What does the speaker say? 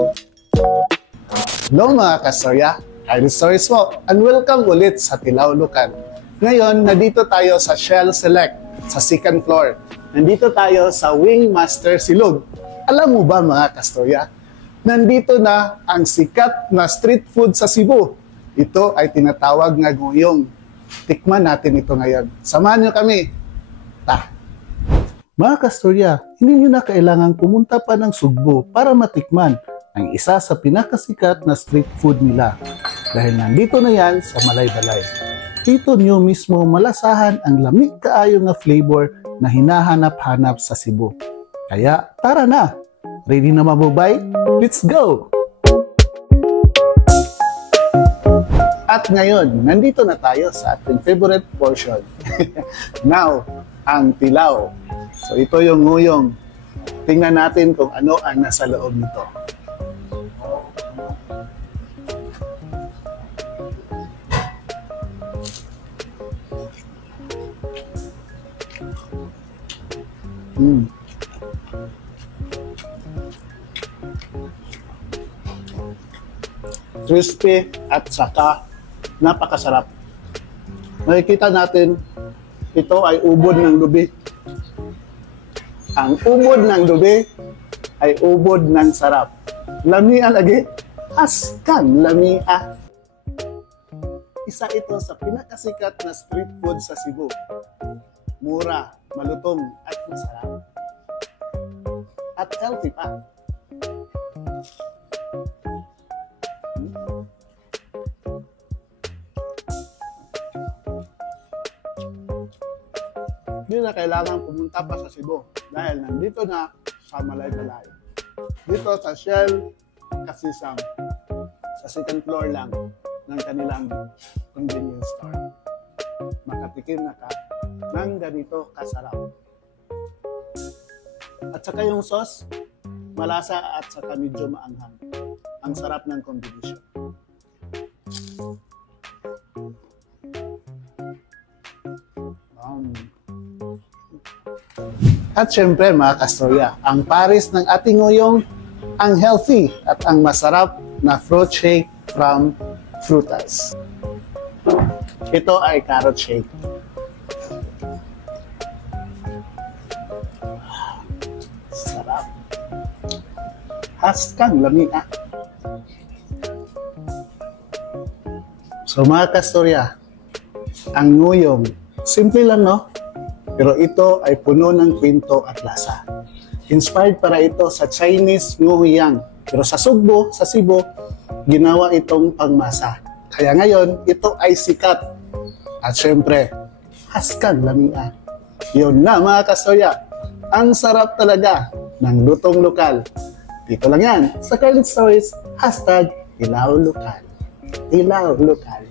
Hello mga kastorya, Kylie Stories po, and welcome ulit sa Tilaw Lukan. Ngayon, nandito tayo sa Shell Select, sa second floor. Nandito tayo sa Wing Master Silog. Alam mo ba mga kastorya, nandito na ang sikat na street food sa Cebu. Ito ay tinatawag na guyong. Tikman natin ito ngayon. Samahan nyo kami. Mga kastorya, hindi nyo na kailangang pumunta pa ng Sugbo para matikman ang isa sa pinakasikat na street food nila. Dahil nandito na yan sa Malaybalay. Dito nyo mismo malasahan ang lamig kaayo nga flavor na hinahanap-hanap sa Cebu. Kaya tara na! Ready na mabubay? Let's go! At ngayon, nandito na tayo sa ating favorite portion. Now, ang tilaw. So ito yung nguyong. Tingnan natin kung ano ang nasa loob nito. Crispy at saka napakasarap. Makikita natin, ito ay ubod ng lubi. Ang ubod ng lubi ay ubod ng sarap. Lamia lagi, askan lamia. Isa ito sa pinakasikat na street food sa Cebu. Mura, malutong at masarap. At healthy pa. Hindi na kailangan pumunta pa sa Cebu dahil nandito na sa Malaybalay. Dito sa Shell Kasisang, sa second floor lang ng kanilang convenience store. Makatikim na ka ng ganito kasarap. At saka yung sauce, malasa at saka medyo maanghang. Ang sarap ng combination. At syempre mga kastorya, ang pares ng ating nguyong, ang healthy at ang masarap na fruit shake from Frutas. Ito ay carrot shake. Sarap. Haskang lamia. So mga kastorya, ang nguyong, simple lang no? Pero ito ay puno ng kwento at lasa. Inspired para ito sa Chinese nguyang. Pero sa Sugbo, sa Cebu, ginawa itong pangmasa. Kaya ngayon, ito ay sikat. At syempre, haskang lamia. Yun na mga kastorya. Ang sarap talaga ng lutong lokal. Dito lang yan sa Kylie Stories, #IlawLokal. Ilaw Lokal.